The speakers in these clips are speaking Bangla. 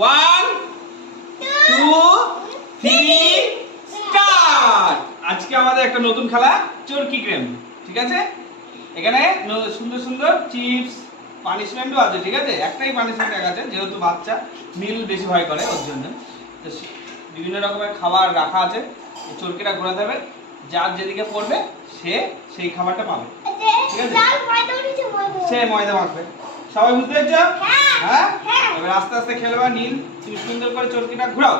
1 2 3 স্টার্ট। আজকে আমাদের একটা নতুন খেলা চরকি গেম, ঠিক আছে? এখানে সুন্দর সুন্দর চিপস পানিশমেন্টও আছে, ঠিক আছে? একটাই পানিশমেন্ট আছে, যেহেতু বাচ্চা নীল বেশি ভয় করে ওর জন্য। তো বিভিন্ন রকমের খাবার রাখা আছে, এই চরকিটা ঘোরাতে হবে, যার যেদিকে পড়বে সে সেই খাবারটা পাবে, ঠিক আছে? সে ময়দা মাখবে। সবাই বুঝতে পেরেছো? হ্যাঁ, এবার আস্তে আস্তে খেলবা। নীল তুমি সুন্দর করে চরকিটা ঘোরাও।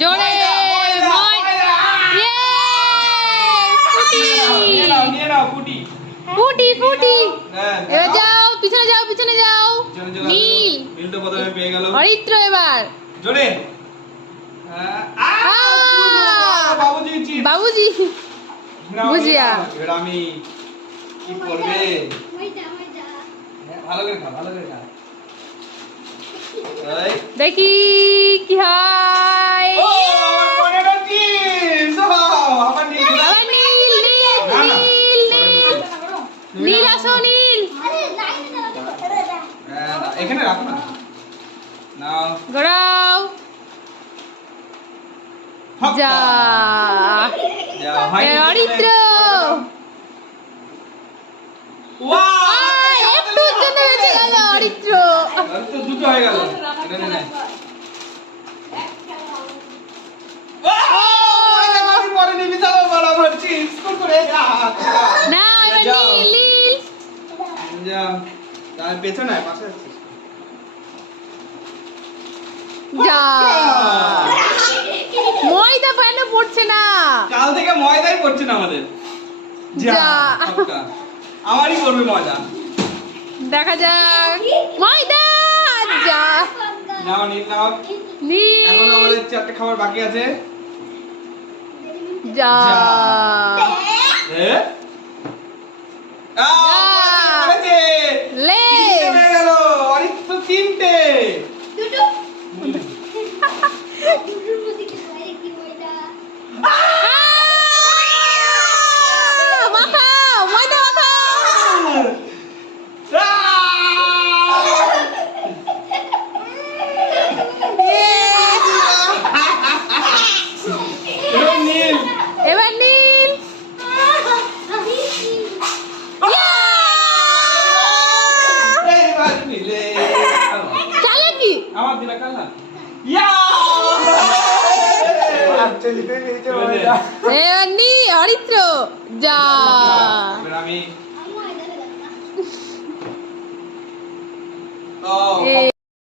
জোরে নিয়ে নাও ফুটি। ফুটি ফুটি হ্যাঁ, এবার যাও, পিছনে যাও, পিছনে যাও। নীল নীল তো প্রথমে পেয়ে গেল। হরিত্র এবার জোরে। বাবুজি চিপস। বাবুজি ভুজিয়া। এবার আমি কি করবে? ভালো করে খা, ভালো করে খা। এই দেখি কি হয়। ও আমার পনেরো চিপস। আবার নীল। আবার নীল নীল না, না। নীল নীল নীল আসো নীল। এখানে রাখো না। নাও। ঘোরাও। যা যা হয়। হরিত্র একটু জন্য বেঁচে গেল হরিত্র। তো দুটো হয়ে গেল। এটা নে। পরে নিবি, চলো বরাবর চিপস কুরকুরে। না এবার নীল নীল। যা তার পেছনে পাশে আছিস। যা ময়দা কেন পড়ছে না? কাল থেকে ময়দাই পড়ছে না আমাদের। যা পাক্কা। আমারই পড়বে ময়দা। দেখা যাক। ময়দা যা নাও নীল, নাও। নীল এখন আমাদের 4টে খাবার বাকি আছে। যা এ পড়েছে। লে 3টে হয়ে গেল। আরে তো 3টে। মাখাও ময়দা মাখাও। নীল। এবার নীল। এইবার নীলে। চালে কি আমার দিলা কালা। ইয়া! এবার নি হরিত্র যা এবার আমি ও